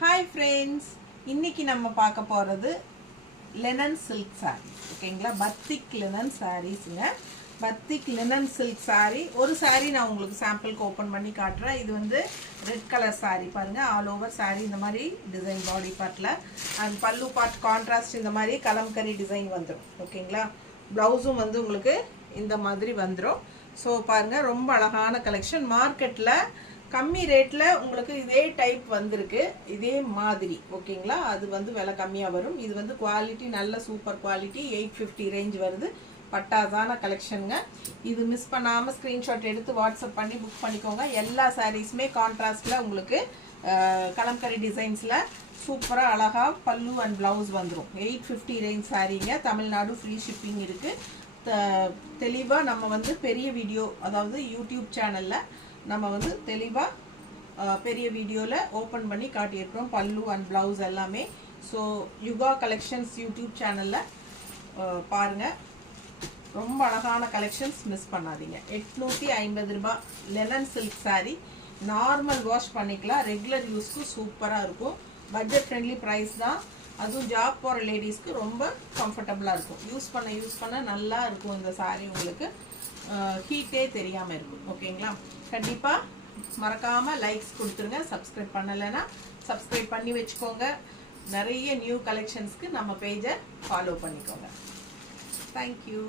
Hi friends, இன்னைக்கு நம்ம பார்க்க போறது linen silk saree. ஓகேங்களா? பத்திக் linen sareesங்க. பத்திக் linen silk saree. ஒரு saree நான் உங்களுக்கு சாம்பிளுக்கு ஓபன் பண்ணி காட்டுறேன். இது வந்து ரெட் கலர் saree பாருங்க. ஆல் ஓவர் saree இந்த மாதிரி டிசைன் பாடி பார்ட்ல and பல்லு பார்ட் கான்ட்ராஸ்ட் இந்த மாதிரி கலம்கரி டிசைன் வந்துரும். ஓகேங்களா? ப்ளவுஸும் வந்து உங்களுக்கு இந்த மாதிரி வந்துரும். சோ பாருங்க ரொம்ப அழகான கலெக்ஷன். மார்க்கெட்ல கம்மி ரேட்ல உங்களுக்கு இதே டைப் வந்திருக்கு, இதே மாதிரி. ஓகேங்களா? அது வந்து விலை கம்மியா வரும். இது வந்து குவாலிட்டி நல்ல சூப்பர் குவாலிட்டி. 850 ரேஞ்ச் வருது. பட்டாசான கலெக்ஷனுங்க. இது மிஸ் பண்ணாம ஸ்கிரீன்ஷாட் எடுத்து வாட்ஸ்அப் பண்ணி புக் பண்ணிக்கோங்க. எல்லா சாரீஸ்மே கான்ட்ராஸ்ட்ல உங்களுக்கு கலம்கரி டிசைன்ஸ்ல சூப்பரா அழகா பல்லு அண்ட் பிளவுஸ் வந்துரும். 850 ரேஞ்ச் சாரீங்க. தமிழ்நாடு ஃப்ரீ ஷிப்பிங் இருக்கு. தெளிவா நம்ம வந்து பெரிய வீடியோ, அதாவது யூடியூப் சேனல்ல நம்ம வந்து தெளிவா பெரிய வீடியோல ஓபன் பண்ணி காட்டியிருக்கோம் பல்லு அண்ட் பிளவுஸ் எல்லாமே. ஸோ யுகா கலெக்ஷன்ஸ் யூடியூப் சேனல்ல பாருங்க. ரொம்ப அழகான கலெக்ஷன்ஸ் மிஸ் பண்ணாதீங்க. 850 ரூபாய் linen silk saree. Normal wash பண்ணிக்கலாம். ரெகுலர் யூஸ்க்கு சூப்பரா இருக்கும். பட்ஜெட் ஃப்ரெண்ட்லி பிரைஸ் தான். அதுவும் ஜாப் போகிற லேடிஸ்க்கு ரொம்ப கம்ஃபர்டபுளாக இருக்கும். யூஸ் பண்ண நல்லா இருக்கும். இந்த saree உங்களுக்கு ஹீட்டே தெரியாமல் இருக்கும். ஓகேங்களா? கண்டிப்பாக மறக்காமல் லைக்ஸ் கொடுத்துருங்க. சப்ஸ்கிரைப் பண்ணலைன்னா சப்ஸ்கிரைப் பண்ணி வச்சுக்கோங்க. நிறைய நியூ கலெக்ஷன்ஸ்க்கு நம்ம பேஜை ஃபாலோ பண்ணிக்கோங்க. தேங்க்யூ.